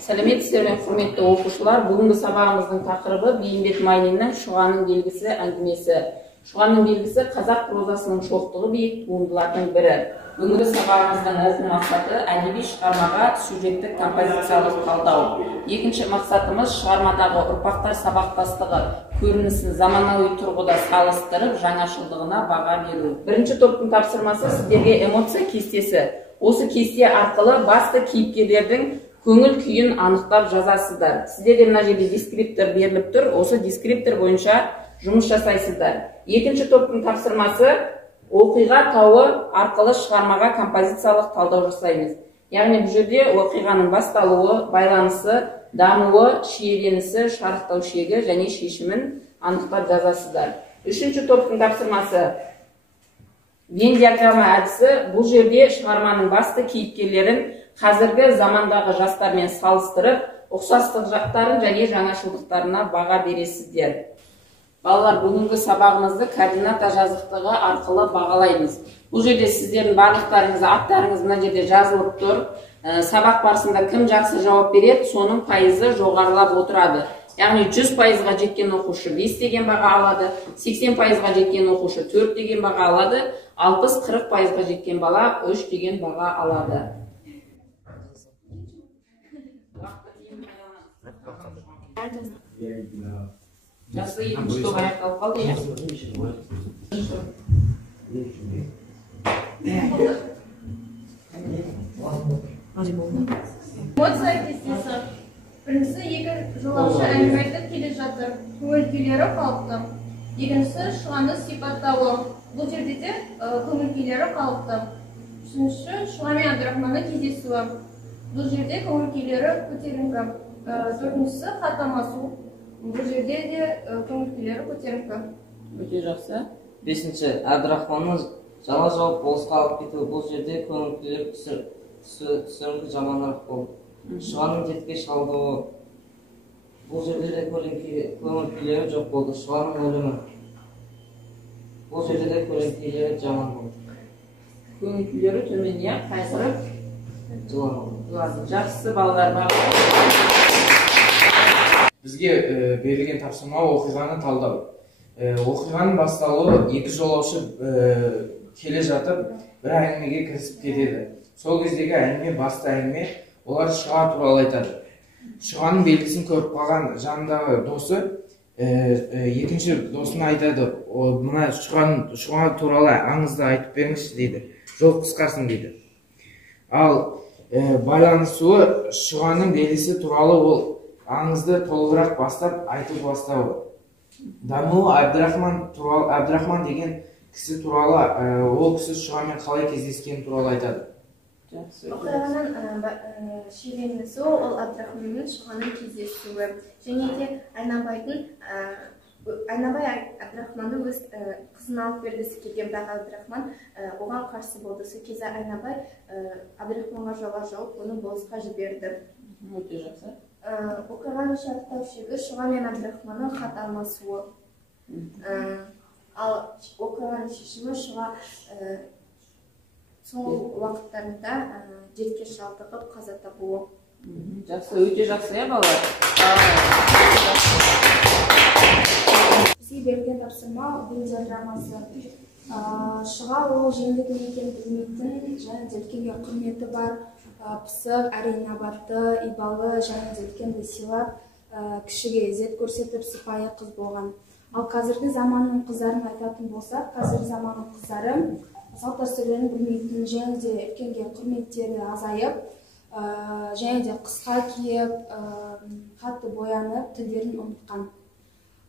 Сәлеметсіздер ме, құрметті оқушылар. Бүгінгі сабағымыздың тақырыбы Бейімбет Майлиннің «Шұғаның белгісі» әңгімесі. Шұғаның белгісі қазақ прозасының шоқтығы биік туындылардың бірі. Бүгінгі сабағымыздың оқу мақсаты әдеби шығармаға сюжеттік композициялық талдау. Екінші мақсатымыз шығармадағы ұрпақтар сабақтастығы көрінісін заманауи тұрғыда салыстырып, жаңашылдығына баға беру. Бірінші топтың тапсырмасы сіздерге эмоция кестесі. Осы кесте арқылы басты кейіпкерлердің көңіл күйін анықтап жазасыздар. Сіздерге мына жерде дескриптор беріліп тұр. Осы дескриптор бойынша жұмыс жасайсыздар. Екінші топтың тапсырмасы оқиға тауы арқылы шығармаға композициялық талдау жасаймыз. Яғни бұл жерде оқиғаның басталуы, байланысы, дамуы, шиеленісі, шарықтау шегі және шешімін анықтап жазасыздар. Үшінші топтың тапсырмасы Вен диаграмма әдісі. Бұл жерде шығарманың басты кейіпкерлерін қазіргі замандағы жастармен салыстырып, ұқсастық жақтарын және жаңашылдықтарына баға бересіздер. Балалар, бүгінгі сабағымызды координата жазықтығы арқылы бағалаймыз. Бұл жерде сіздердің барлықтарыңыз, аттарыңыз мына жерде жазылып тұр. Сабақ барысында кім жақсы жауап береді, соның пайызы жоғарылап отырады. Яғни 100%-ға жеткен оқушы 5 деген баға алады, 80%-ға жеткен оқушы 4 деген баға алады, 60-40%-ға жеткен бала 3 деген баға алады. Жақсы, екінші топ аяқталып қалды, Эмоция кестесі. Біріншісі, екі жолаушы әңгіме айтып келе жатыр. Көңіл күйлері қалыпты. Екіншісі, шұғаны сипаттауы. Бұл жерде де көңіл күйлері қалыпты. Үшіншісі, Шұға мен Абдрахманның кездесуі. Бұл жерде көңіл күйлері көтеріңкі. Төртіншісі, хат алмасу. Бұл жерде де көңіл күйлері көтеріңкі. Өте жақсы. Бесінші, Абдрахманның жала жауап болысқа алып кетуі. Бұл жерде көңіл күйлері түсіріңкі жаманырақ болды. Шұғаның дертке шалдығы. Бұл жерде де көңіл күйлері жоқ болды. Шұғаның өлімі. Бұл жерде де көңіл күйлері жаман болды. Көңіл күйлері төмен, қайғырып Жылады. Жақсы, балалар бағалар. Бізге берілген тапсырма оқиғаны талдау. Оқиғаның басталуы екі жолаушы келе жатып бір әңгімеге кірісіп кетеді. Сол кездегі әңгіме басты әңгіме, олар Шұға туралы айтады. Шұғаның белгісін көріп қалған жанындағы досы екінші досына айтады, мына Шұға туралы аңызды айтып беріңізші дейді. Жол қысқарсын дейді. Ал байланысуы Шұғаның белгісі туралы ол аңызды толығырақ бастап айтып бастауы. Дамуы Абдрахман деген кісі туралы, ол кісі Шұғамен қалай кездескен туралы айтады. Оқиғаның шиеленісі ол Абдрахманмен Шұғаның кездесуі. Және де Айнабай Абдрахманның өз қызын алып бергісі келген, бірақ Абдрахман оған қарсы болды. Сол кезде Айнабай Абдрахманға жала жауып, оны болысқа жіберді. Өте жақсы. Оқиғаның шарықтау шегі Шұға мен Абдрахманның хат алмасуы. Ал оқиғаның шешімі Шұға соңғы уақыттарында дертке шалдығып қаза табуы. Жақсы, өте жақсы, балалар. Бізге берілген тапсырма Вен диаграммасы. Шұға ол жеңілдік екенін білмейтін және де үлкенге құрметі бар, пысық, әрі инабатты, ибалы және де үлкенді сыйлап, кішіге ізет көрсетіп, сыпайы қыз болған. Ал қазіргі заманның қыздарын айтатын болсақ, қазіргі заманның қыздары салт дәстүрлерін білмейтін және де үлкенге құрметтері азайып, және де қысқа киіп, қатты боянып, тілдерін ұмытқан.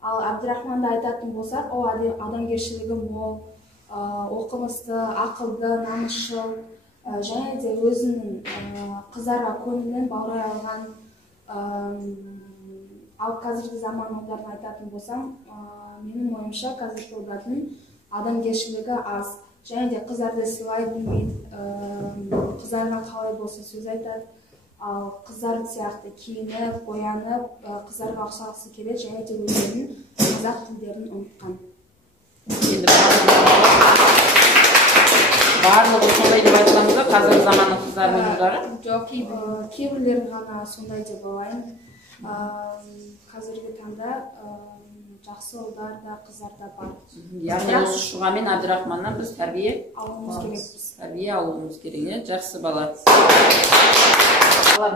Ал Абдрахманды айтатын болсақ, ол адамгершілігі мол, оқымысты, ақылды, намысшыл, және де өзінің қыздарға көңілін баурай алған. Ал қазіргі заман ұлдарын айтатын болсам, менің ойымша қазіргі ұлдардың адамгершілігі аз. Және де қыздарды сыйлай білмейді, қыздарға қалай болса сөз айтады. Ал қыздар сияқты киініп, боянып, қыздарға ұқсағысы келеді, және де өздерінің қазақ тілдерін ұмытқан. Барлығы сондай деп айтқанымызда қазіргі заманның қыздар мен ұлдары? Жоқ, кейбірлері ғана сондай деп ойлаймын. Қазіргі таңда жақсы ұлдар да қыздар да бар. Яғни осы Шұға мен Әбдірахманнан біз тәрбие алуымыз керекпіз. Тәрбие алуымыз керек, жақсы бала.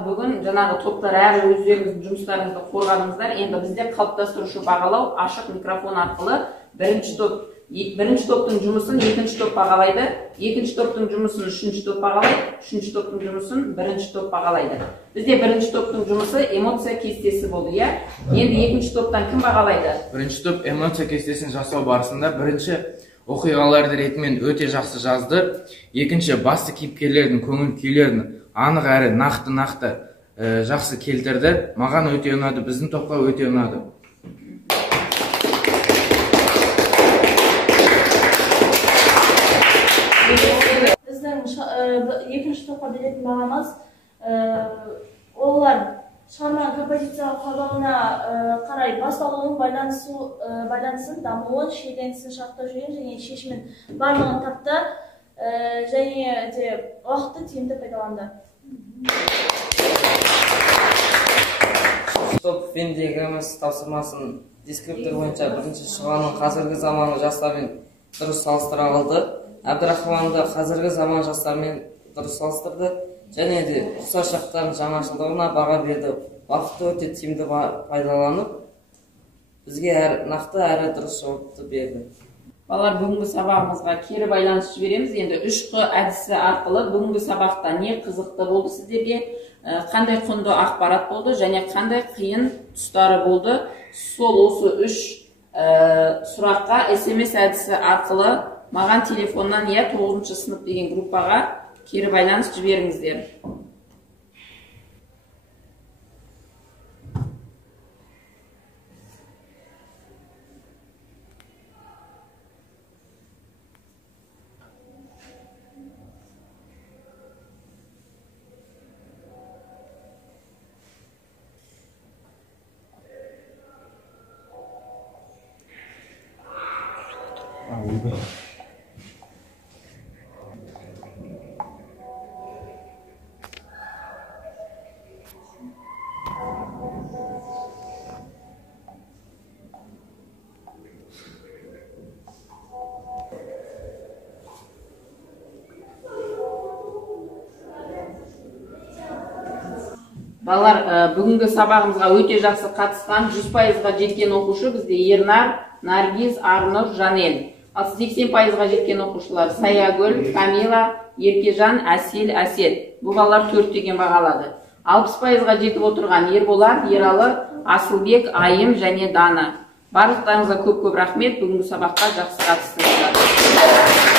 Бүгін жаңағы топтар әрі өздеріңіздің жұмыстарыңызды қорғадыңыздар. Енді бізде қалыптастырушы бағалау ашық микрофон арқылы бірінші топтың жұмысын екінші топ бағалайды, екінші топтың жұмысын үшінші топ бағалайды, үшінші топтың жұмысын бірінші топ бағалайды. Бізде бірінші топтың жұмысы эмоция кестесі болды, иә? Енді екінші топтан кім бағалайды? Бірінші топ эмоция кестесін жасау барысында бірінші оқиғаларды ретімен өте жақсы жазды. Екінші басты кейіпкерлердің көңіл күйлерін анық әрі нақты жақсы келтірді. Маған өте ұнады, біздің топқа өте ұнады. Біздің екінші топқа беретін бағамыз олар шығарманың композициялық қабылдауына қарай басталуын, байланысын, дамуын, шиеленісін шарттау жүйен және шешімін барлығын тапты және де уақытты тиімді пайдаланды. Топ Вендегіміз тапсырмасын дескриптор бойынша бірінші Шұғаның қазіргі заманы жастармен дұрыс салыстыра алды. Әбдірахманды қазіргі заман жастармен дұрыс салыстырды және де ұқсас жақтардың жаңашылдығына баға берді. Уақытты өте тиімді пайдаланып, бізге нақты әрі дұрыс жауапты берді. Балалар, бүгінгі сабағымызға кері байланыс жібереміз. Енді 3Q әдісі арқылы бүгінгі сабақта не қызықты болды сіздерге, қандай құнды ақпарат болды және қандай қиын тұстары болды. Сол осы 3 сұраққа SMS әдісі арқылы маған телефоннан 9-шы сынып деген группаға кері байланыс жіберіңіздер. Балалар, бүгінгі сабағымызға өте жақсы қатысқан 100%-ға жеткен оқушы бізде Ернар, Наргиз, Арнұр, Жанел. Ал 80%-ға жеткен оқушылар Саягүл, Камила, Еркежан, Әсел, Әсет. Бұл балалар 4 деген бағалады. 60%-ға жетіп отырған Ерболат, Ералы, Асылбек, Айым және Дана. Барлықтарыңызға көп рахмет. Бүгінгі сабаққа жақсы қатыстыңыздар.